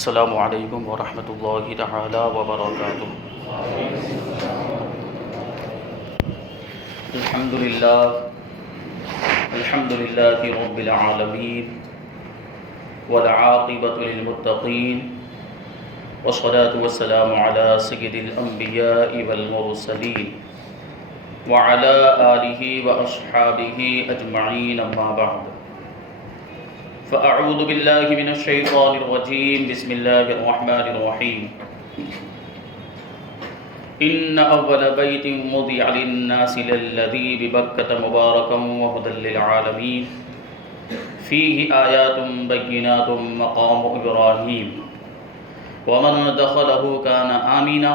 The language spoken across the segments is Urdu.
السلام علیکم ورحمۃ اللہ تعالی وبرکاتہ۔ الحمد للہ رب العالمین والعاقبۃ للمتقین والصلاة والسلام علی سید الانبیاء والمرسلین وعلی آلہ واصحابہ اجمعین، اما بعد فأعوذ باللہ من الشیطان الرجیم، بسم اللہ الرحمن الرحیم۔ ان اول بیت وضع للناس للذی ببکۃ مبارکا وہدی للعالمین فیہ آیات بینات مقام ابراہیم ومن دخلہ کان آمنا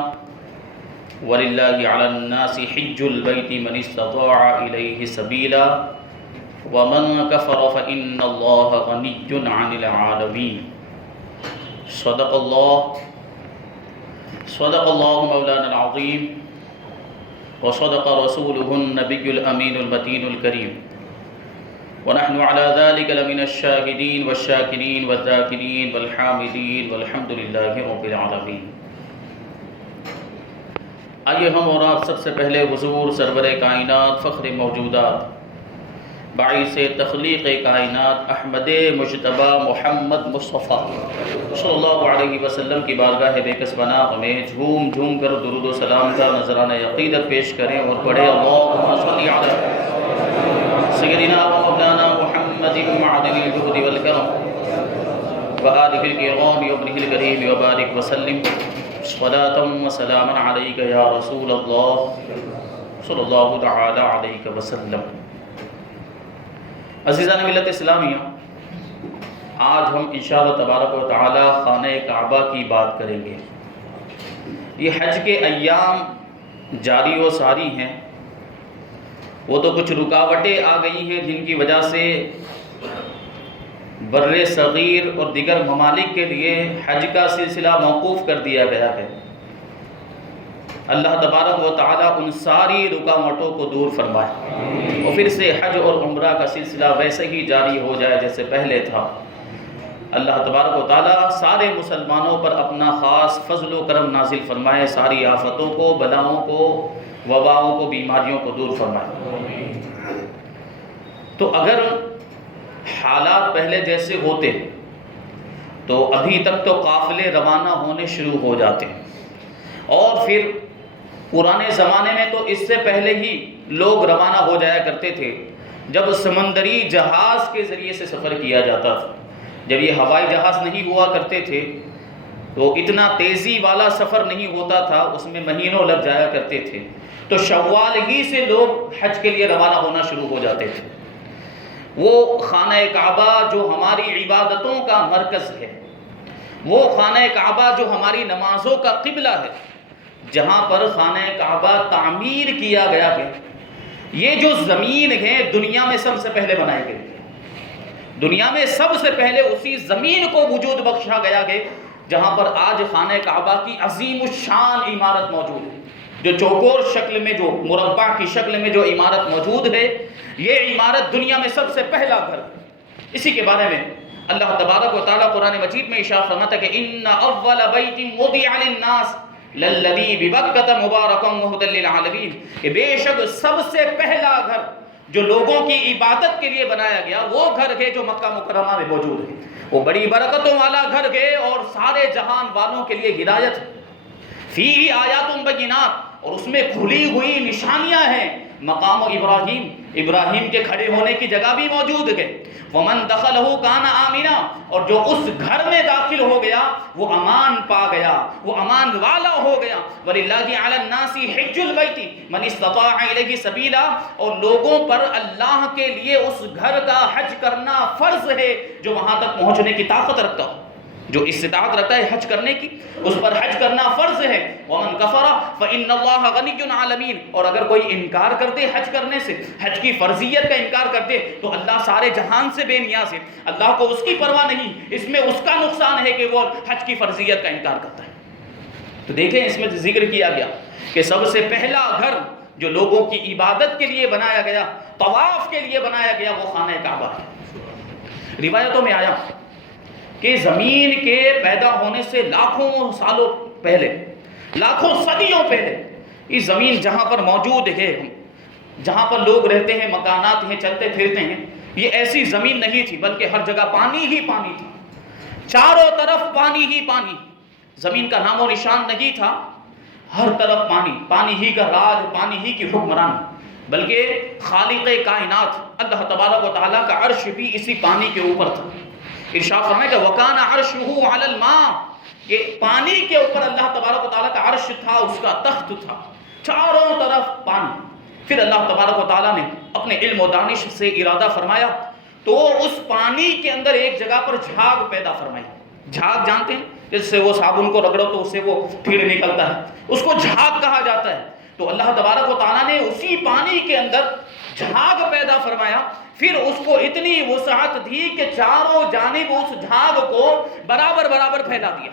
وللہ علی الناس حج البیت من استطاع الیہ سبیلا ومن کفر فإن اللہ غنی عن العالمین۔ صدق اللہ مولانا العظیم وصدق رسولہ النبی الامین المتین الکریم ونحن على ذلك لمن الشاہدین والشاکرین والذاکرین والحامدین والحمد للہ رب العالمین۔ آئیے ہم اور آپ سب سے پہلے حضور سرور کائنات فخر موجودات باعث تخلیق کائنات احمد مجتبی محمد مصطفیٰ صلی اللہ علیہ وسلم کی بارگاہ بے کس پناہ میں جھوم جھوم کر درود و سلام کا نذرانہ عقیدت پیش کریں اور پڑھیں اللہم صلی علی سیدنا و مولانا محمد معدن الجہد والکرم وآلہ الکرام وابنہ الکریم وبارک وسلم صلاة و سلاما علیک یا رسول اللہ صلی اللہ تعالی علیہ وسلم۔ عزیزان ملت اسلامیہ، آج ہم انشاءاللہ تبارک و تعالی خانہ کعبہ کی بات کریں گے۔ یہ حج کے ایام جاری و ساری ہیں، وہ تو کچھ رکاوٹیں آ گئی ہیں جن کی وجہ سے بر صغیر اور دیگر ممالک کے لیے حج کا سلسلہ موقوف کر دیا گیا ہے۔ اللہ تبارک و تعالیٰ ان ساری رکاوٹوں کو دور فرمائے اور پھر سے حج اور عمرہ کا سلسلہ ویسے ہی جاری ہو جائے جیسے پہلے تھا۔ اللہ تبارک و تعالیٰ سارے مسلمانوں پر اپنا خاص فضل و کرم نازل فرمائے، ساری آفتوں کو، بلاؤں کو، وباؤں کو، بیماریوں کو دور فرمائے۔ تو اگر حالات پہلے جیسے ہوتے تو ابھی تک تو قافلے روانہ ہونے شروع ہو جاتے، اور پھر پرانے زمانے میں تو اس سے پہلے ہی لوگ روانہ ہو جایا کرتے تھے جب سمندری جہاز کے ذریعے سے سفر کیا جاتا تھا۔ جب یہ ہوائی جہاز نہیں ہوا کرتے تھے تو اتنا تیزی والا سفر نہیں ہوتا تھا، اس میں مہینوں لگ جایا کرتے تھے، تو شوال ہی سے لوگ حج کے لیے روانہ ہونا شروع ہو جاتے تھے۔ وہ خانہ کعبہ جو ہماری عبادتوں کا مرکز ہے، وہ خانہ کعبہ جو ہماری نمازوں کا قبلہ ہے، جہاں پر خانہ کعبہ تعمیر کیا گیا ہے، یہ جو زمین ہے دنیا میں سب سے پہلے بنائے گئے، دنیا میں سب سے پہلے اسی زمین کو وجود بخشا گیا ہے جہاں پر آج خانہ کعبہ کی عظیم الشان عمارت موجود ہے۔ جو چوکور شکل میں، جو مربع کی شکل میں جو عمارت موجود ہے، یہ عمارت دنیا میں سب سے پہلا گھر ہے۔ اسی کے بارے میں اللہ تبارک و تعالیٰ قرآن مجید میں ارشاد فرماتا ہے کہ ان اول بیت وضع للناس للذی ببکۃ مبارکا وہدی للعالمین، کہ بے شک سب سے پہلا گھر جو لوگوں کی عبادت کے لیے بنایا گیا وہ گھر ہے جو مکہ مکرمہ میں موجود ہے۔ وہ بڑی برکتوں والا گھر ہے اور سارے جہان والوں کے لیے ہدایت ہے۔ فیہ آیات بینات، اور اس میں کھلی ہوئی نشانیاں ہیں۔ مقام ابراہیم، ابراہیم کے کھڑے ہونے کی جگہ بھی موجود ہے۔ ومن دخلہ کان آمنا، اور جو اس گھر میں داخل ہو گیا وہ امان پا گیا، وہ امان والا ہو گیا۔ وللہ علی الناس حج البیت من استطاع الیہ سبیلا، اور لوگوں پر اللہ کے لیے اس گھر کا حج کرنا فرض ہے جو وہاں تک پہنچنے کی طاقت رکھتا ہو، جو استطاعت رکھتا ہے حج کرنے کی، اس پر حج کرنا فرض ہے۔ ومن کفر فإن اللہ غنی عن العالمین، اور اگر کوئی انکار کرتے حج کرنے سے، حج کی فرضیت کا انکار کرتے، تو اللہ سارے جہان سے بے نیاز ہے، اللہ کو اس کی پرواہ نہیں، اس میں اس کا نقصان ہے کہ وہ حج کی فرضیت کا انکار کرتا ہے۔ تو دیکھیں اس میں ذکر کیا گیا کہ سب سے پہلا گھر جو لوگوں کی عبادت کے لیے بنایا گیا، طواف کے لیے بنایا گیا، وہ خانہ کعبہ ہے۔ روایتوں میں آیا کہ زمین کے پیدا ہونے سے لاکھوں سالوں پہلے، لاکھوں صدیوں پہلے یہ زمین جہاں پر موجود ہے، جہاں پر لوگ رہتے ہیں، مکانات ہیں، چلتے پھرتے ہیں، یہ ایسی زمین نہیں تھی، بلکہ ہر جگہ پانی ہی پانی تھا، چاروں طرف پانی ہی پانی، زمین کا نام و نشان نہیں تھا، ہر طرف پانی، پانی ہی کا راج، پانی ہی کی حکمرانی، بلکہ خالق کائنات اللہ تبارک و تعالیٰ کا عرش بھی اسی پانی کے اوپر تھا۔ ارشاد فرمائے کہ وَكَانَ عَرْشُهُ عَلَى الْمَاءِ، یہ پانی کے اوپر اللہ تبارک و تعالیٰ کا عرش تھا، اس کا تخت تھا، چاروں طرف پانی۔ پھر اللہ تبارک و تعالیٰ نے اپنے علم و دانش سے ارادہ فرمایا تو اس پانی کے اندر ایک جگہ پر جھاگ پیدا فرمائی۔ جھاگ جانتے ہیں، جس سے وہ صابن کو رگڑو تو اس سے وہ پھر نکلتا ہے، اس کو جھاگ کہا جاتا ہے۔ تو اللہ تبارک و تعالیٰ نے اسی پانی کے اندر جھاگ پیدا فرمایا، پھر اس کو اتنی وسعت دی کہ چاروں جانب اس جھاگ کو برابر برابر پھیلا دیا،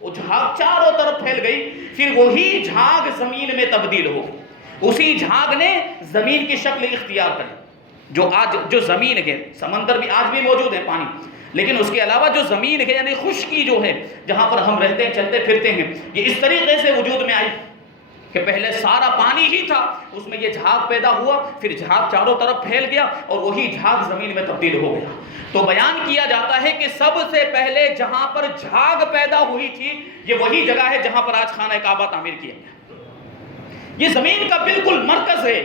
وہ جھاگ چاروں طرف پھیل گئی، پھر وہی جھاگ زمین میں تبدیل ہو گئی، اسی جھاگ نے زمین کی شکل اختیار کری۔ جو زمین ہے، سمندر بھی آج بھی موجود ہے پانی، لیکن اس کے علاوہ جو زمین ہے یعنی خشکی جو ہے جہاں پر ہم رہتے ہیں، چلتے پھرتے ہیں، یہ اس طریقے سے وجود میں آئی کہ پہلے سارا پانی ہی تھا، اس میں یہ جھاگ پیدا ہوا، پھر جھاگ چاروں طرف پھیل گیا اور وہی جھاگ زمین میں تبدیل ہو گیا۔ تو بیان کیا جاتا ہے کہ سب سے پہلے جہاں پر جھاگ پیدا ہوئی تھی یہ وہی جگہ ہے جہاں پر آج خانہ کعبہ تعمیر کیا گیا۔ یہ زمین کا بالکل مرکز ہے،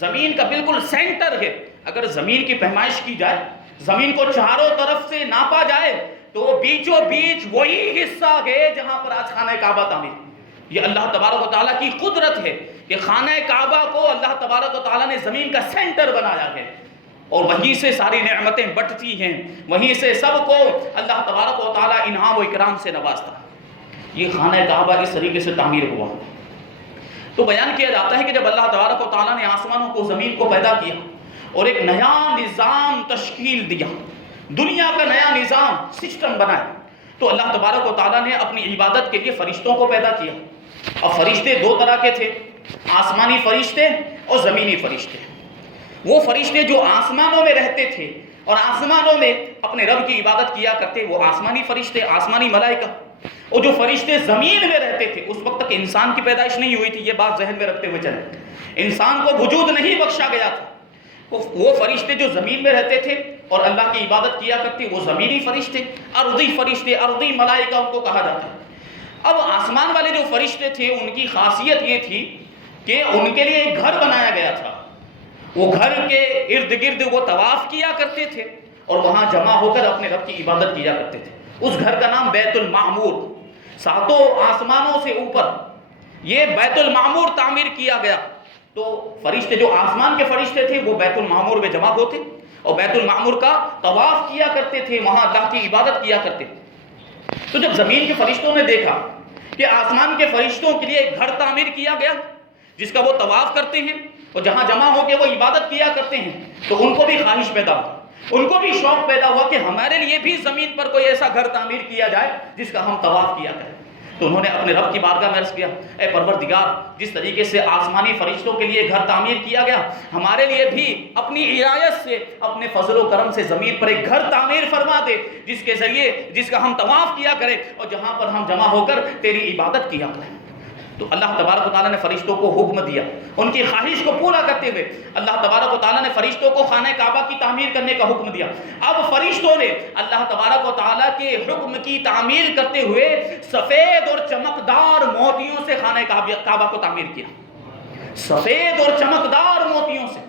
زمین کا بالکل سینٹر ہے۔ اگر زمین کی پیمائش کی جائے، زمین کو چاروں طرف سے ناپا جائے تو بیچوں بیچ وہی حصہ ہے جہاں پر آج خانہ کعبہ تعمیر۔ یہ اللہ تبارک و تعالیٰ کی قدرت ہے کہ خانہ کعبہ کو اللہ تبارک و تعالیٰ نے زمین کا سینٹر بنایا ہے، اور وہیں سے ساری نعمتیں بٹتی ہیں، وہیں سے سب کو اللہ تبارک و تعالیٰ انعام و اکرام سے نوازتا ہے۔ یہ خانہ کعبہ اس طریقے سے تعمیر ہوا۔ تو بیان کیا جاتا ہے کہ جب اللہ تبارک و تعالیٰ نے آسمانوں کو، زمین کو پیدا کیا اور ایک نیا نظام تشکیل دیا، دنیا کا نیا نظام سسٹم بنایا، تو اللہ تبارک و تعالیٰ نے اپنی عبادت کے لیے فرشتوں کو پیدا کیا۔ اور فرشتے دو طرح کے تھے، آسمانی فرشتے اور زمینی فرشتے۔ وہ فرشتے جو آسمانوں میں رہتے تھے اور آسمانوں میں اپنے رب کی عبادت کیا کرتے، وہ آسمانی فرشتے، آسمانی ملائکہ۔ اور جو فرشتے زمین میں رہتے تھے، اس وقت تک انسان کی پیدائش نہیں ہوئی تھی، یہ بات ذہن میں رکھتے ہوئے چلیں، انسان کو وجود نہیں بخشا گیا تھا۔ وہ فرشتے جو زمین میں رہتے تھے اور اللہ کی عبادت کیا کرتے، وہ زمینی فرشتے، ارضی ملائکہ ان کو کہا جاتا ہے۔ اب آسمان والے جو فرشتے تھے ان کی خاصیت یہ تھی کہ ان کے لیے ایک گھر بنایا گیا تھا، وہ گھر کے ارد گرد وہ طواف کیا کرتے تھے اور وہاں جمع ہو کر اپنے رب کی عبادت کیا کرتے تھے۔ اس گھر کا نام بیت المعمور، ساتوں آسمانوں سے اوپر یہ بیت المعمور تعمیر کیا گیا۔ تو فرشتے جو آسمان کے فرشتے تھے وہ بیت المعمور میں جمع ہوتے اور بیت المعمور کا طواف کیا کرتے تھے، وہاں اللہ کی عبادت کیا کرتے۔ تو جب زمین کے فرشتوں نے دیکھا کہ آسمان کے فرشتوں کے لیے ایک گھر تعمیر کیا گیا جس کا وہ طواف کرتے ہیں اور جہاں جمع ہو کے وہ عبادت کیا کرتے ہیں، تو ان کو بھی خواہش پیدا ہوا، ان کو بھی شوق پیدا ہوا کہ ہمارے لیے بھی زمین پر کوئی ایسا گھر تعمیر کیا جائے جس کا ہم طواف کیا کریں۔ تو انہوں نے اپنے رب کی بارگاہ میں عرض کیا، اے پروردگار، جس طریقے سے آسمانی فرشتوں کے لیے گھر تعمیر کیا گیا، ہمارے لیے بھی اپنی عنایت سے، اپنے فضل و کرم سے زمین پر ایک گھر تعمیر فرما دے جس کے ذریعے جس کا ہم طواف کیا کریں اور جہاں پر ہم جمع ہو کر تیری عبادت کیا کریں۔ تو اللہ تبارک و تعالیٰ نے فرشتوں کو حکم دیا، ان کی خواہش کو پورا کرتے ہوئے اللہ تبارک و تعالیٰ نے فرشتوں کو خانہ کعبہ کی تعمیر کرنے کا حکم دیا۔ اب فرشتوں نے اللہ تبارک و تعالیٰ کے حکم کی تعمیر کرتے ہوئے سفید اور چمکدار موتیوں سے خانہ کعبہ کو تعمیر کیا، سفید اور چمکدار موتیوں سے۔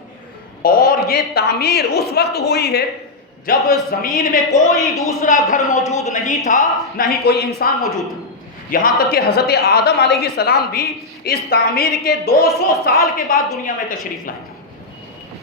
اور یہ تعمیر اس وقت ہوئی ہے جب زمین میں کوئی دوسرا گھر موجود نہیں تھا، نہ ہی کوئی انسان موجود تھا، یہاں تک کہ حضرت آدم علیہ السلام بھی اس تعمیر کے 200 سال کے بعد دنیا میں تشریف لائے تھے۔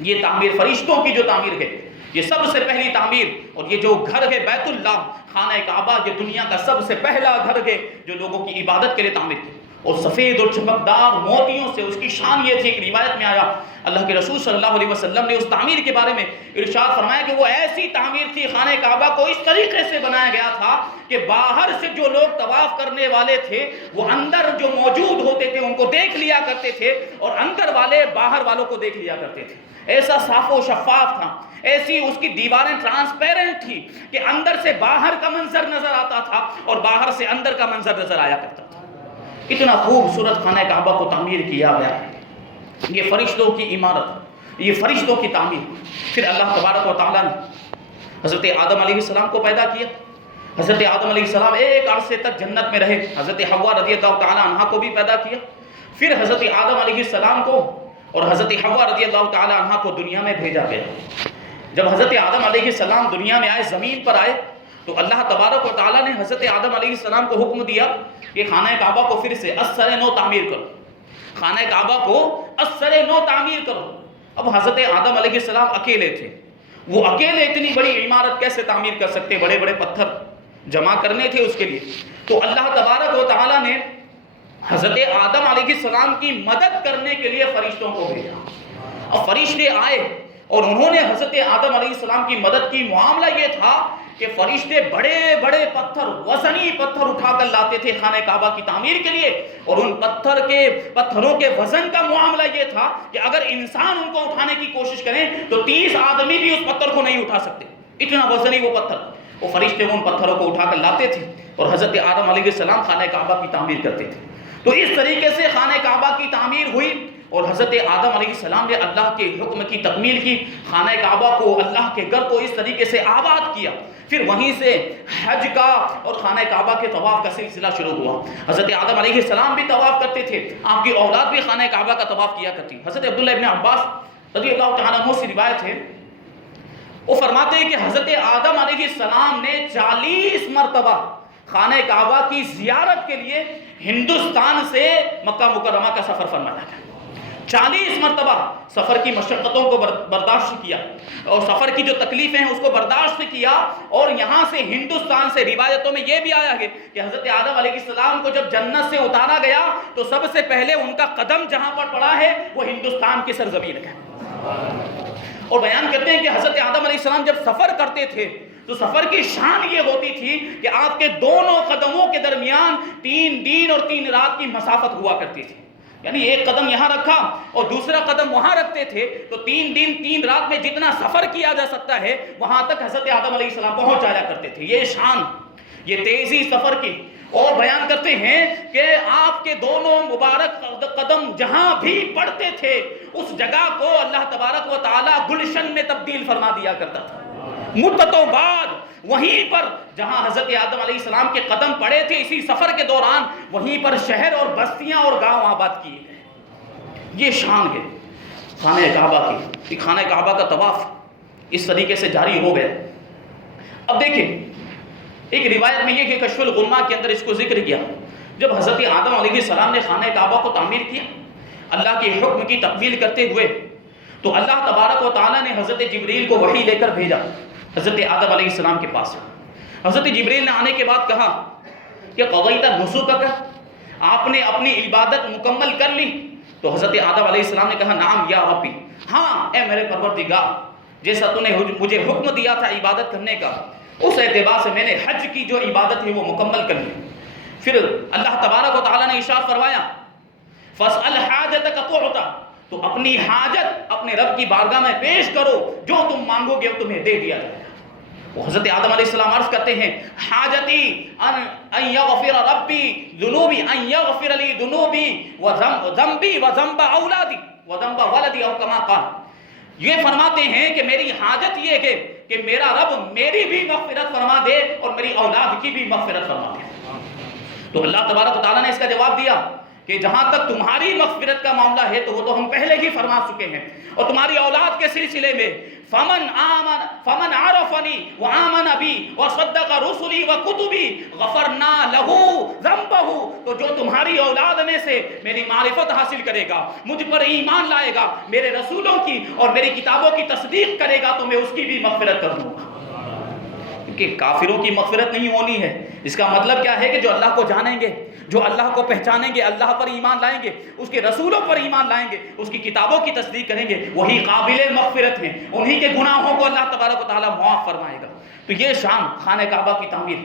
یہ تعمیر فرشتوں کی جو تعمیر ہے، یہ سب سے پہلی تعمیر، اور یہ جو گھر ہے بیت اللہ خانہ کعبہ، یہ دنیا کا سب سے پہلا گھر ہے جو لوگوں کی عبادت کے لیے تعمیر کی۔ اور سفید اور چمکدار موتیوں سے اس کی شان یہ تھی. ایک روایت میں آیا اللہ کے رسول صلی اللہ علیہ وسلم نے اس تعمیر کے بارے میں ارشاد فرمایا کہ وہ ایسی تعمیر تھی, خانہ کعبہ کو اس طریقے سے بنایا گیا تھا کہ باہر سے جو لوگ طواف کرنے والے تھے وہ اندر جو موجود ہوتے تھے ان کو دیکھ لیا کرتے تھے, اور اندر والے باہر والوں کو دیکھ لیا کرتے تھے. ایسا صاف و شفاف تھا, ایسی اس کی دیواریں ٹرانسپیرنٹ تھی کہ اندر سے باہر کا منظر نظر آتا تھا اور باہر سے اندر کا منظر نظر آیا کرتا تھا. اتنا خوبصورت خانہ کعبہ کو تعمیر کیا گیا. یہ فرشتوں کی عمارت, یہ فرشتوں کی تعمیر. پھر اللہ تبارک و تعالیٰ نے حضرت آدم علیہ السلام کو پیدا کیا. حضرت آدم علیہ السلام ایک عرصے تک جنت میں رہے. حضرت حوا رضی اللہ تعالیٰ عنہ کو بھی پیدا کیا. پھر حضرت آدم علیہ السلام کو اور حضرت حوا رضی اللہ تعالیٰ عنہ کو دنیا میں بھیجا گیا. جب حضرت آدم علیہ السلام دنیا میں آئے, زمین پر آئے, تو اللہ تبارک و تعالیٰ نے حضرت آدم علیہ السلام کو حکم دیا کہ خانہ کعبہ کو پھر سے ازسر نو تعمیر کرو. خانہ کعبہ کو ازسر نو تعمیر کرو. اب حضرت آدم علیہ السلام اکیلے تھے. وہ اکیلے اتنی بڑی عمارت کیسے تعمیر کر سکتے؟ بڑے بڑے پتھر جمع کرنے تھے اس کے لیے. تو اللہ تبارک و تعالیٰ نے حضرت آدم علیہ السلام کی مدد کرنے کے لیے فرشتوں کو بھیجا. اب فرشتے آئے اور انہوں نے حضرت آدم علیہ السلام کی مدد کی. معاملہ یہ تھا کہ فرشتے بڑے بڑے پتھر, وزنی پتھر اٹھا کر لاتے تھے خانہ کعبہ کی تعمیر کے لیے, اور ان پتھروں کے وزن کا معاملہ یہ تھا کہ اگر انسان ان کو اٹھانے کی کوشش کریں تو 30 آدمی بھی اس پتھر کو نہیں اٹھا سکتے, اتنا وزنی وہ پتھر. وہ فرشتے ان پتھروں کو اٹھا کر لاتے تھے اور حضرت آدم علیہ السلام خانہ کعبہ کی تعمیر کرتے تھے. تو اس طریقے سے خانہ کعبہ کی تعمیر ہوئی اور حضرت آدم علیہ السلام نے اللہ کے حکم کی تکمیل کی. خانہ کعبہ کو, اللہ کے گھر کو اس طریقے سے آباد کیا. پھر وہیں سے حج کا اور خانہ کعبہ کے طواف کا سلسلہ شروع ہوا. حضرت آدم علیہ السلام بھی طواف کرتے تھے, آپ کی اولاد بھی خانہ کعبہ کا طواف کیا کرتی. حضرت عبداللہ ابن عباس رضی اللہ تعالیٰ عنہ سے روایت ہے, وہ فرماتے ہیں کہ حضرت آدم علیہ السلام نے 40 مرتبہ خانہ کعبہ کی زیارت کے لیے ہندوستان سے مکہ مکرمہ کا سفر فرمایا تھا. 40 مرتبہ سفر کی مشقتوں کو برداشت کیا اور سفر کی جو تکلیفیں ہیں اس کو برداشت کیا, اور یہاں سے ہندوستان سے روایتوں میں یہ بھی آیا ہے کہ حضرت آدم علیہ السلام کو جب جنت سے اتارا گیا تو سب سے پہلے ان کا قدم جہاں پر پڑا ہے وہ ہندوستان کی سرزمین ہے. اور بیان کرتے ہیں کہ حضرت آدم علیہ السلام جب سفر کرتے تھے تو سفر کی شان یہ ہوتی تھی کہ آپ کے دونوں قدموں کے درمیان 3 دن اور 3 رات کی مسافت ہوا کرتی تھی. یعنی ایک قدم یہاں رکھا اور دوسرا قدم وہاں رکھتے تھے تو 3 دن 3 رات میں جتنا سفر کیا جا سکتا ہے وہاں تک حضرت آدم علیہ السلام پہنچ جایا کرتے تھے. یہ شان, یہ تیزی سفر کی. اور بیان کرتے ہیں کہ آپ کے دونوں مبارک قدم جہاں بھی پڑتے تھے اس جگہ کو اللہ تبارک و تعالیٰ گلشن میں تبدیل فرما دیا کرتا تھا. مدتوں بعد وہیں پر جہاں حضرت آدم علیہ السلام کے قدم پڑے تھے اسی سفر کے دوران وہیں پر شہر اور بستیاں اور گاؤں آباد کیے گئے. یہ شان ہے خانہ کعبہ کی. خانہ کعبہ کا طواف اس طریقے سے جاری ہو گیا. اب دیکھیں ایک روایت میں یہ کہ کشف الغمہ کے اندر اس کو ذکر کیا, جب حضرت آدم علیہ السلام نے خانہ کعبہ کو تعمیر کیا اللہ کے حکم کی تکمیل کرتے ہوئے, تو اللہ تبارک و تعالیٰ نے حضرت جبریل کو وحی لے کر بھیجا حضرت آدم علیہ السلام کے پاس. حضرت جبریل نے آنے کے بعد کہا کہ قضیت نسکک, آپ نے اپنی عبادت مکمل کر لی؟ تو حضرت آدم علیہ السلام نے کہا نعم یا ربی, ہاں اے میرے پروردگار, جیسا تو نے مجھے حکم دیا تھا عبادت کرنے کا اس اعتبار سے میں نے حج کی جو عبادت ہے وہ مکمل کر لی. پھر اللہ تبارک و تعالیٰ نے ارشاد فرمایا فاسأل حاجتک تعطى, تو اپنی حاجت اپنے رب کی بارگاہ میں پیش کرو, جو تم مانگو گے وہ تمہیں دے دیا جائے گا. وہ حضرت آدم علیہ السلام عرض کرتے ہیں حاجتی ان یغفر ربی ذنوبی, ان یغفر لی ذنوبی وذنبی وذنب اولادی وذنب ولدی او کما قال. یہ فرماتے ہیں کہ میری حاجت یہ ہے کہ میرا رب میری بھی مغفرت فرما دے اور میری اولاد کی بھی مغفرت فرما دے. تو اللہ تبارک و تعالیٰ نے اس کا جواب دیا کہ جہاں تک تمہاری مغفرت کا معاملہ ہے تو وہ تو ہم پہلے ہی فرما چکے ہیں, اور تمہاری اولاد کے سلسلے میں فمن عرفنی وآمن بی وصدق رسلی وکتبی غفرنا لہ ذنبہ, تو جو تمہاری اولاد میں سے میری معرفت حاصل کرے گا, مجھ پر ایمان لائے گا, میرے رسولوں کی اور میری کتابوں کی تصدیق کرے گا, تو میں اس کی بھی مغفرت کر دوں گا. کہ کافروں کی مغفرت نہیں ہونی ہے، اس کا مطلب کیا ہے کہ جو اللہ کو جانیں گے، جو اللہ کو پہچانیں گے، اللہ پر ایمان لائیں گے، اس کے رسولوں پر ایمان لائیں گے، اس کی کتابوں کی تصدیق کریں گے، وہی قابل مغفرت ہیں، انہی کے گناہوں کو اللہ تبارک و تعالیٰ معاف فرمائے گا۔ تو یہ شان خانہ کعبہ کی تعمیر،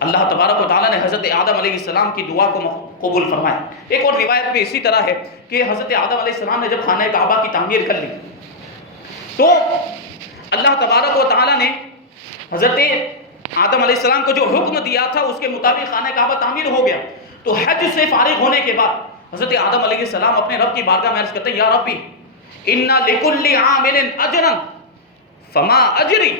اللہ تبارک و تعالیٰ نے حضرت آدم علیہ السلام کی دعا کو قبول فرمایا۔ ایک اور روایت میں اسی طرح ہے کہ حضرت آدم علیہ السلام نے جب خانہ کعبہ کی تعمیر کر لی تو اللہ تبارک و تعالیٰ نے حضرت آدم علیہ السلام کو جو حکم دیا تھا اس کے مطابق خانہ کعبہ تعمیر ہو گیا۔ تو حج سے فارغ ہونے کے بعد حضرت آدم علیہ السلام اپنے رب کی بارگاہ میں عرض کرتے ہیں، یا ربی ان لکل عامل اجرا فما اجری،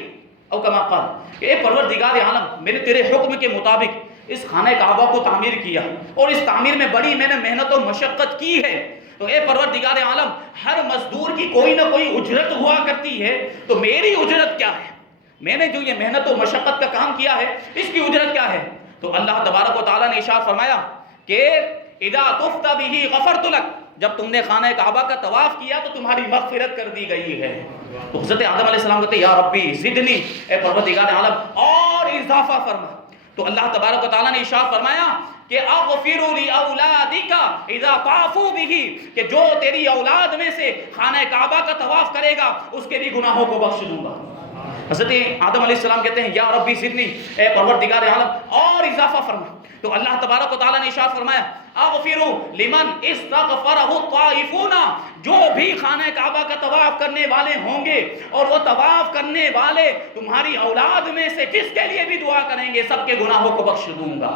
او کما قال، اے پروردگار عالم، میں نے تیرے حکم کے مطابق اس خانہ کعبہ کو تعمیر کیا اور اس تعمیر میں بڑی میں نے محنت و مشقت کی ہے، تو اے پروردگار عالم، ہر مزدور کی کوئی نہ کوئی اجرت ہوا کرتی ہے، تو میری اجرت کیا ہے؟ میں نے جو یہ محنت و مشقت کا کام کیا ہے اس کی اجرت کیا ہے؟ تو اللہ تبارک و تعالیٰ نے ارشاد فرمایا کہ اذا طفت به غفرت لك، جب تم نے خانہ کعبہ کا طواف کیا تو تمہاری مغفرت کر دی گئی ہے۔ تو حضرت آدم علیہ السلام کہتے ہیں، یا ربی زدنی، اے پروردگار عالم اور اضافہ فرما۔ تو اللہ تبارک و تعالیٰ نے ارشاد فرمایا کہ اغفر لاولادک اذا طافوا به، کہ جو تیری اولاد میں سے خانہ کعبہ کا طواف کرے گا اس کے بھی گناہوں کو بخش دوں گا۔ حضرت آدم علیہ السلام کہتے ہیں، یا ربی زدنی، اے پروردگار عالم اور اضافہ فرما۔ تو اللہ تبارک و تعالیٰ نے ارشاد فرمایا اغفر لمن استغفرہ الطائفون، جو بھی خانہ کعبہ کا طواف کرنے والے ہوں گے اور وہ طواف کرنے والے تمہاری اولاد میں سے جس کے لیے بھی دعا کریں گے سب کے گناہوں کو بخش دوں گا۔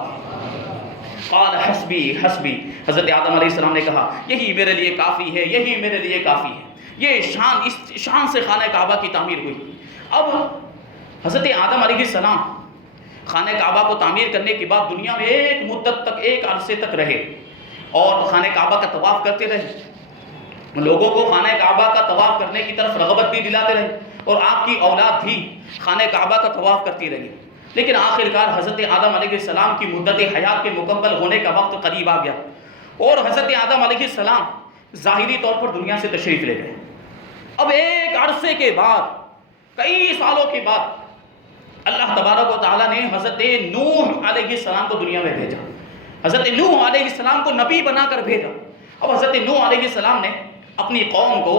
قال حسبی حسبی، حضرت آدم علیہ السلام نے کہا یہی میرے لیے کافی ہے، یہی میرے لیے کافی ہے۔ یہ شان، اس شان سے خانہ کعبہ کی تعمیر ہوئی۔ اب حضرت آدم علیہ السلام خانہ کعبہ کو تعمیر کرنے کے بعد دنیا میں ایک مدت تک، ایک عرصے تک رہے اور خانہ کعبہ کا طواف کرتے رہے، لوگوں کو خانہ کعبہ کا طواف کرنے کی طرف رغبت بھی دلاتے رہے اور آپ کی اولاد بھی خانہ کعبہ کا طواف کرتی رہی۔ لیکن آخرکار حضرت آدم علیہ السلام کی مدت حیات کے مکمل ہونے کا وقت قریب آ گیا اور حضرت آدم علیہ السلام ظاہری طور پر دنیا سے تشریف لے گئے۔ اب ایک عرصے کے بعد، کئی سالوں کے بعد، اللہ تبارک و تعالیٰ نے حضرت نوح علیہ السلام کو دنیا میں بھیجا۔ حضرت نوح علیہ السلام کو نبی بنا کر بھیجا۔ اب حضرت نوح علیہ السلام نے اپنی قوم کو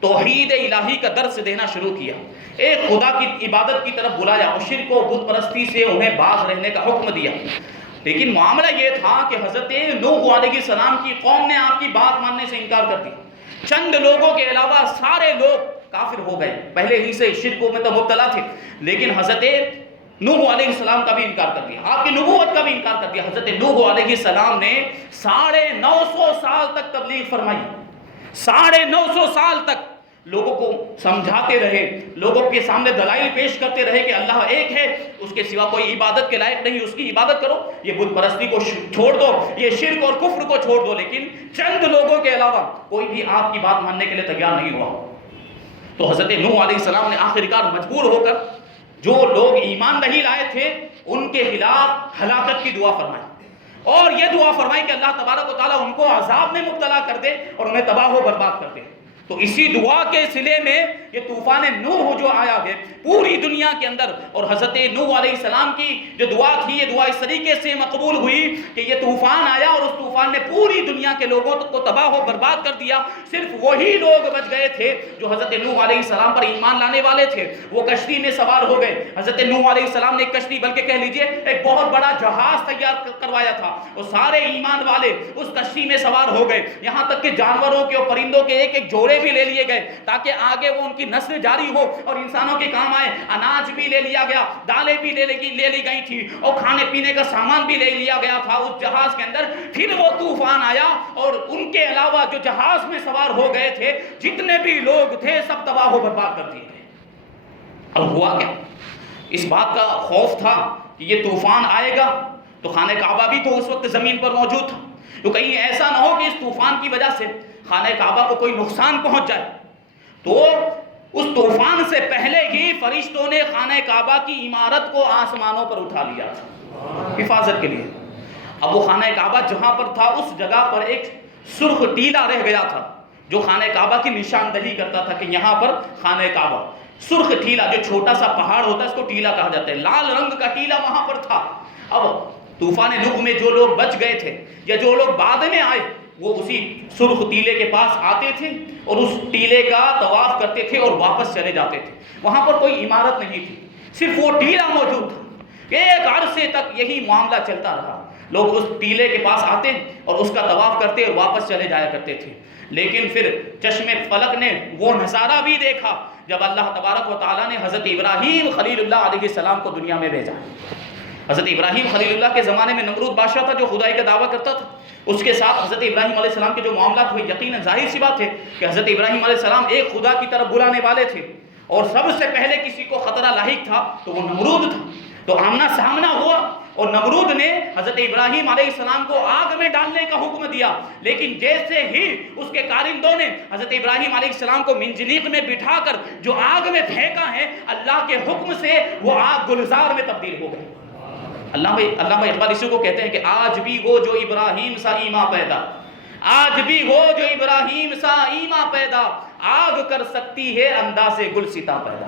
توحید الہی کا درس دینا شروع کیا، ایک خدا کی عبادت کی طرف بلایا اور شرک و بت پرستی سے انہیں باز رہنے کا حکم دیا۔ لیکن معاملہ یہ تھا کہ حضرت نوح علیہ السلام کی قوم نے آپ کی بات ماننے سے انکار کر دیا۔ چند لوگوں کے علاوہ سارے لوگ کافر ہو گئے، پہلے ہی سے شرکوں میں تو مبتلا تھے، لیکن حضرت نوح علیہ السلام کا بھی انکار کر دیا، آپ کی نبوت کا بھی انکار کر دیا۔ حضرت نوح علیہ السلام نے 950 سال تک تبلیغ فرمائی، 950 سال تک لوگوں کو سمجھاتے رہے، لوگوں کے سامنے دلائل پیش کرتے رہے کہ اللہ ایک ہے، اس کے سوا کوئی عبادت کے لائق نہیں، اس کی عبادت کرو، یہ بت پرستی کو چھوڑ دو، یہ شرک اور کفر کو چھوڑ دو۔ لیکن چند لوگوں کے علاوہ کوئی بھی آپ کی بات ماننے کے لیے تیار نہیں ہوا۔ تو حضرت نوح علیہ السلام نے آخرکار مجبور ہو کر جو لوگ ایمان نہیں لائے تھے ان کے خلاف ہلاکت کی دعا فرمائی اور یہ دعا فرمائی کہ اللہ تبارک و تعالیٰ ان کو عذاب میں مبتلا کر دے اور انہیں تباہ و برباد کر دے۔ تو اسی دعا کے صلے میں یہ طوفان نوح جو آیا ہے پوری دنیا کے اندر، اور حضرت نوح علیہ السلام کی جو دعا تھی یہ دعا اس طریقے سے مقبول ہوئی کہ یہ طوفان آیا اور اس طوفان نے پوری دنیا کے لوگوں کو تباہ و برباد کر دیا۔ صرف وہی لوگ بچ گئے تھے جو حضرت نوح علیہ السلام پر ایمان لانے والے تھے، وہ کشتی میں سوار ہو گئے۔ حضرت نوح علیہ السلام نے ایک کشتی، بلکہ کہہ لیجئے ایک بہت بڑا جہاز تیار کروایا تھا، وہ سارے ایمان والے اس کشتی میں سوار ہو گئے، یہاں تک کہ جانوروں کے اور پرندوں کے ایک ایک جوڑے بھی لے لیے گئے تاکہ آگے وہ ان کی نسل جاری ہو اور انسانوں کے کام آئے۔ اناج بھی لے لیا گیا، دالیں بھی لے لی گئی تھی اور کھانے پینے کا سامان بھی لے لیا گیا تھا اس جہاز کے اندر۔ پھر وہ طوفان آیا اور ان کے علاوہ جو جہاز میں سوار ہو گئے تھے جتنے بھی لوگ تھے سب تباہ و برباد کر دیے گئے۔ اب ہوا کیا؟ اس بات کا خوف تھا کہ یہ طوفان آئے گا تو خانہ کعبہ بھی تو اس وقت زمین پر موجود تھا، تو کہیں ایسا نہ ہو کہ اس طوفان کی وجہ سے خانہ کعبہ کو کوئی نقصان پہنچ جائے۔ تو اس طوفان سے پہلے ہی فرشتوں نے خانہ کعبہ کی عمارت کو آسمانوں پر اٹھا لیا تھا حفاظت کے لیے۔ اب وہ خانہ کعبہ جہاں پر تھا اس جگہ پر ایک سرخ ٹیلا رہ گیا تھا جو خانہ کعبہ کی نشاندہی کرتا تھا کہ یہاں پر خانہ کعبہ۔ سرخ ٹیلا، جو چھوٹا سا پہاڑ ہوتا ہے اس کو ٹیلا کہا جاتا ہے، لال رنگ کا ٹیلا وہاں پر تھا۔ اب طوفان نوح میں جو لوگ بچ گئے تھے یا جو لوگ بعد میں آئے وہ اسی سرخ ٹیلے کے پاس آتے تھے اور اس ٹیلے کا طواف کرتے تھے اور واپس چلے جاتے تھے۔ وہاں پر کوئی عمارت نہیں تھی، صرف وہ ٹیلا موجود تھا۔ ایک عرصے تک یہی معاملہ چلتا رہا، لوگ اس ٹیلے کے پاس آتے اور اس کا طواف کرتے اور واپس چلے جایا کرتے تھے۔ لیکن پھر چشم فلک نے وہ نظارہ بھی دیکھا جب اللہ تبارک و تعالیٰ نے حضرت ابراہیم خلیل اللہ علیہ السلام کو دنیا میں بھیجا۔ حضرت ابراہیم خلیل اللہ کے زمانے میں نمرود بادشاہ تھا جو خدائی کا دعویٰ کرتا تھا، اس کے ساتھ حضرت ابراہیم علیہ السلام کے جو معاملات ہوئے، یقیناً ظاہر سی بات ہے کہ حضرت ابراہیم علیہ السلام ایک خدا کی طرف بلانے والے تھے، اور سب سے پہلے کسی کو خطرہ لاحق تھا تو وہ نمرود تھا۔ تو آمنا سامنا ہوا اور نمرود نے حضرت ابراہیم علیہ السلام کو آگ میں ڈالنے کا حکم دیا، لیکن جیسے ہی اس کے کارندوں نے حضرت ابراہیم علیہ السلام کو منجنیق میں بٹھا کر جو آگ میں پھینکا ہے، اللہ کے حکم سے وہ آگ گلزار میں تبدیل ہو گئی۔ علامہ اقبال اسی کو کہتے ہیں کہ آج بھی وہ جو ابراہیم سا ایما پیدا، آج بھی وہ جو ابراہیم سا ایما پیدا، آگ کر سکتی ہے انداز گلستا پیدا۔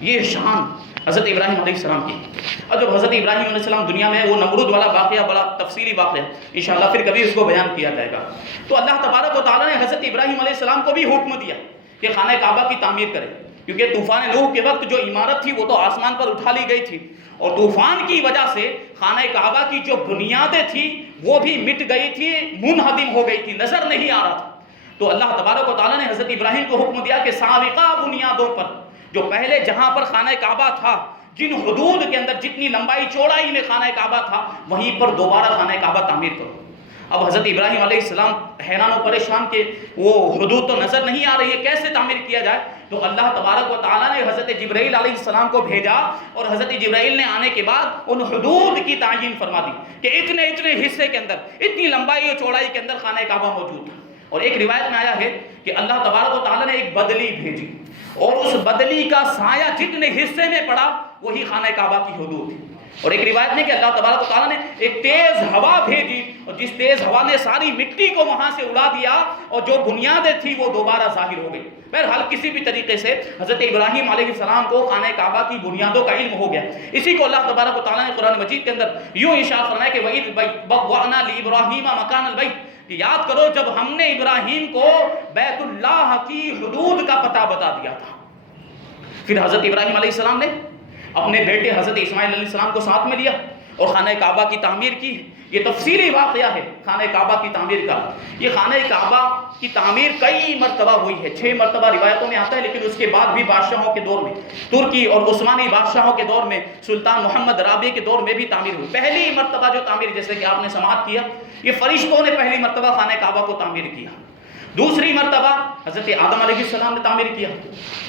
یہ شان حضرت ابراہیم علیہ السلام کی۔ اور جب حضرت ابراہیم علیہ السلام دنیا میں، وہ نمرود والا واقعہ بڑا تفصیلی واقعہ ہے، انشاءاللہ پھر کبھی اس کو بیان کیا جائے گا۔ تو اللہ تبارک و تعالیٰ نے حضرت ابراہیم علیہ السلام کو بھی حکم دیا کہ خانہ کعبہ کی تعمیر کرے، کیونکہ طوفان نوح کے وقت جو عمارت تھی وہ تو آسمان پر اٹھا لی گئی تھی، اور طوفان کی وجہ سے خانہ کعبہ کی جو بنیادیں تھیں وہ بھی مٹ گئی تھی، منہدم ہو گئی تھی، نظر نہیں آ رہا تھا۔ تو اللہ تبارک و تعالیٰ نے حضرت ابراہیم کو حکم دیا کہ سابقہ بنیادوں پر، جو پہلے جہاں پر خانہ کعبہ تھا، جن حدود کے اندر جتنی لمبائی چوڑائی میں خانہ کعبہ تھا، وہیں پر دوبارہ خانہ کعبہ تعمیر کرو۔ اب حضرت ابراہیم علیہ السلام حیران و پریشان کہ وہ حدود تو نظر نہیں آ رہی ہے، کیسے تعمیر کیا جائے؟ تو اللہ تبارک و تعالیٰ نے حضرت جبرائیل علیہ السلام کو بھیجا، اور حضرت جبرائیل نے آنے کے بعد ان حدود کی تعیین فرما دی کہ اتنے حصے کے اندر، اتنی لمبائی اور چوڑائی کے اندر خانہ کعبہ موجود تھا۔ اور ایک روایت میں آیا ہے کہ اللہ تبارک و تعالیٰ نے ایک بدلی بھیجی، اور اس بدلی کا سایہ جتنے حصے میں پڑا وہی خانہ کعبہ کی حدود تھی۔ اور ایک روایت میں کہ اللہ تبارک و تعالیٰ نے ایک تیز ہوا بھیجی، اور جس تیز ہوا نے ساری مٹی کو وہاں سے اڑا دیا، اور جو بنیادیں تھیں وہ دوبارہ ظاہر ہو گئی۔ بہرحال کسی بھی طریقے سے حضرت ابراہیم علیہ السلام کو خانہ کعبہ کی بنیادوں کا علم ہو گیا۔ اسی کو اللہ تبارک و تعالیٰ نے قرآن مجید کے اندر یوں ارشاد فرمایا کہ وَإِذْ بَوَّأْنَا لِإِبْرَاهِيمَ مَكَانَ الْبَيْتِ، کہ یاد کرو جب ہم نے ابراہیم کو بیت اللہ کی حدود کا پتہ بتا دیا تھا۔ پھر حضرت ابراہیم علیہ السلام نے اپنے بیٹے حضرت اسماعیل علیہ السلام کو ساتھ میں لیا اور خانہ کعبہ کی تعمیر کی۔ یہ تفصیلی واقعہ ہے خانہ کعبہ کی تعمیر کا۔ یہ خانہ کعبہ کی تعمیر کئی مرتبہ ہوئی ہے، 6 مرتبہ روایتوں میں آتا ہے، لیکن اس کے بعد بھی بادشاہوں کے دور میں، ترکی اور عثمانی بادشاہوں کے دور میں، سلطان محمد رابع کے دور میں بھی تعمیر ہوئی۔ پہلی مرتبہ جو تعمیر، جیسے کہ آپ نے سماعت کیا، یہ فرشتوں نے پہلی مرتبہ خانہ کعبہ کو تعمیر کیا۔ دوسری مرتبہ حضرت آدم علیہ السلام نے تعمیر کیا۔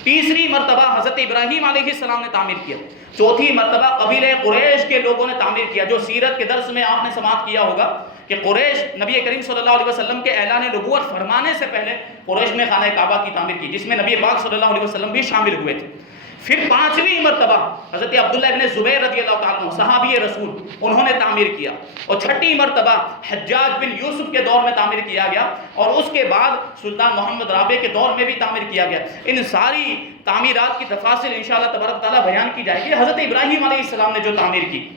تیسری مرتبہ حضرت ابراہیم علیہ السلام نے تعمیر کیا۔ چوتھی مرتبہ قبیلہ قریش کے لوگوں نے تعمیر کیا، جو سیرت کے درس میں آپ نے سماعت کیا ہوگا کہ قریش نبی کریم صلی اللہ علیہ وسلم کے اعلان نبوت فرمانے سے پہلے قریش نے خانہ کعبہ کی تعمیر کی، جس میں نبی پاک صلی اللہ علیہ وسلم بھی شامل ہوئے تھے۔ پھر 5ویں مرتبہ حضرت عبداللہ ابن زبیر رضی اللہ تعالیٰ عنہ صحابی رسول، انہوں نے تعمیر کیا، اور 6ٹھی مرتبہ حجاج بن یوسف کے دور میں تعمیر کیا گیا، اور اس کے بعد سلطان محمد رابع کے دور میں بھی تعمیر کیا گیا۔ ان ساری تعمیرات کی تفاصیل انشاءاللہ تبارک تعالیٰ بیان کی جائے گی۔ حضرت ابراہیم علیہ السلام نے جو تعمیر کی،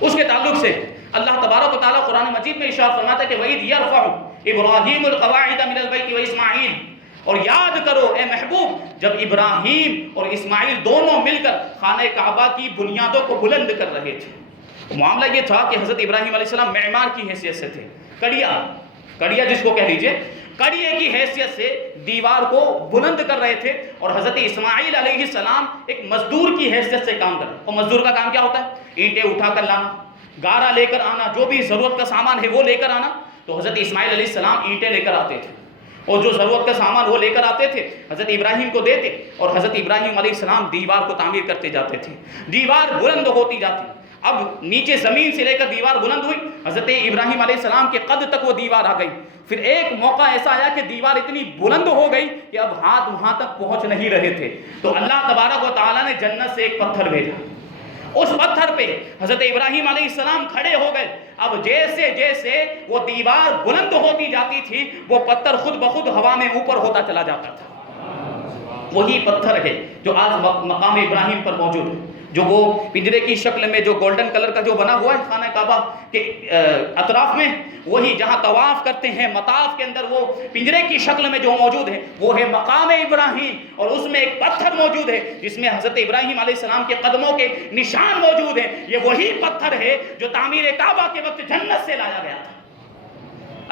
اس کے تعلق سے اللہ تبارک و تعالیٰ قرآن مجید میں ارشاد فرماتا ہے کہ وَإِذْ يَرْفَعُ إِبْرَاهِيمُ الْقَوَاعِدَ مِنَ الْبَيْتِ وَإِسْمَاعِيلُ، اور یاد کرو اے محبوب جب ابراہیم اور اسماعیل دونوں مل کر خانہ کعبہ کی بنیادوں کو بلند کر رہے تھے۔ معاملہ یہ تھا کہ حضرت ابراہیم علیہ السلام معمار کی حیثیت سے تھے، کڑیا جس کو کہہ لیجئے، کڑیے کی حیثیت سے دیوار کو بلند کر رہے تھے، اور حضرت اسماعیل علیہ السلام ایک مزدور کی حیثیت سے کام کر رہے۔ اور مزدور کا کام کیا ہوتا ہے؟ اینٹیں اٹھا کر لانا، گارا لے کر آنا، جو بھی ضرورت کا سامان ہے وہ لے کر آنا۔ تو حضرت اسماعیل علیہ السلام اینٹیں لے کر آتے تھے، اور جو ضرورت کا سامان وہ لے کر آتے تھے، حضرت ابراہیم کو دیتے، اور حضرت ابراہیم علیہ السلام دیوار کو تعمیر کرتے جاتے تھے۔ دیوار بلند ہوتی جاتی، اب نیچے زمین سے لے کر دیوار بلند ہوئی، حضرت ابراہیم علیہ السلام کے قد تک وہ دیوار آ گئی۔ پھر ایک موقع ایسا آیا کہ دیوار اتنی بلند ہو گئی کہ اب ہاتھ وہاں تک پہنچ نہیں رہے تھے، تو اللہ تبارک و تعالیٰ نے جنت سے ایک پتھر بھیجا۔ اس پتھر پہ حضرت ابراہیم علیہ السلام کھڑے ہو گئے۔ اب جیسے جیسے وہ دیوار بلند ہوتی جاتی تھی، وہ پتھر خود بخود ہوا میں اوپر ہوتا چلا جاتا تھا۔ وہی پتھر ہے جو آج مقام ابراہیم پر موجود ہے، جو وہ پنجرے کی شکل میں جو گولڈن کلر کا جو بنا ہوا ہے خانہ کعبہ کے اطراف میں، وہی جہاں طواف کرتے ہیں مطاف کے اندر وہ پنجرے کی شکل میں جو موجود ہے وہ ہے مقام ابراہیم، اور اس میں ایک پتھر موجود ہے جس میں حضرت ابراہیم علیہ السلام کے قدموں کے نشان موجود ہیں۔ یہ وہی پتھر ہے جو تعمیر کعبہ کے وقت جنت سے لایا گیا تھا۔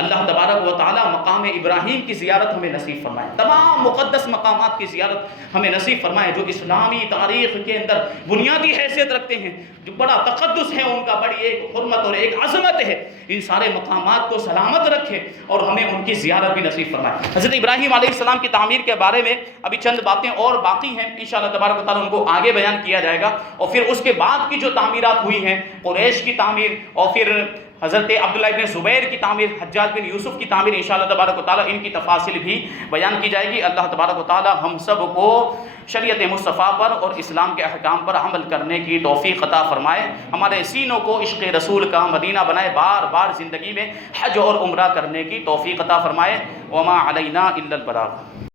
اللہ تبارک و تعالی مقام ابراہیم کی زیارت ہمیں نصیب فرمائے، تمام مقدس مقامات کی زیارت ہمیں نصیب فرمائے جو اسلامی تاریخ کے اندر بنیادی حیثیت رکھتے ہیں، جو بڑا تقدس ہے ان کا، بڑی ایک حرمت اور ایک عظمت ہے، ان سارے مقامات کو سلامت رکھے اور ہمیں ان کی زیارت بھی نصیب فرمائے۔ حضرت ابراہیم علیہ السلام کی تعمیر کے بارے میں ابھی چند باتیں اور باقی ہیں، انشاءاللہ تبارک و تعالیٰ ان کو آگے بیان کیا جائے گا، اور پھر اس کے بعد کی جو تعمیرات ہوئی ہیں، قریش کی تعمیر اور پھر حضرت عبداللہ ابن زبیر کی تعمیر، حجاج بن یوسف کی تعمیر، انشاءاللہ تبارک و تعالیٰ ان کی تفاصیل بھی بیان کی جائے گی۔ اللہ تبارک و تعالیٰ ہم سب کو شریعت مصطفیٰ پر اور اسلام کے احکام پر عمل کرنے کی توفیق عطا فرمائے، ہمارے سینوں کو عشق رسول کا مدینہ بنائے، بار بار زندگی میں حج اور عمرہ کرنے کی توفیق عطا فرمائے۔ وما علینا الا البلاغ۔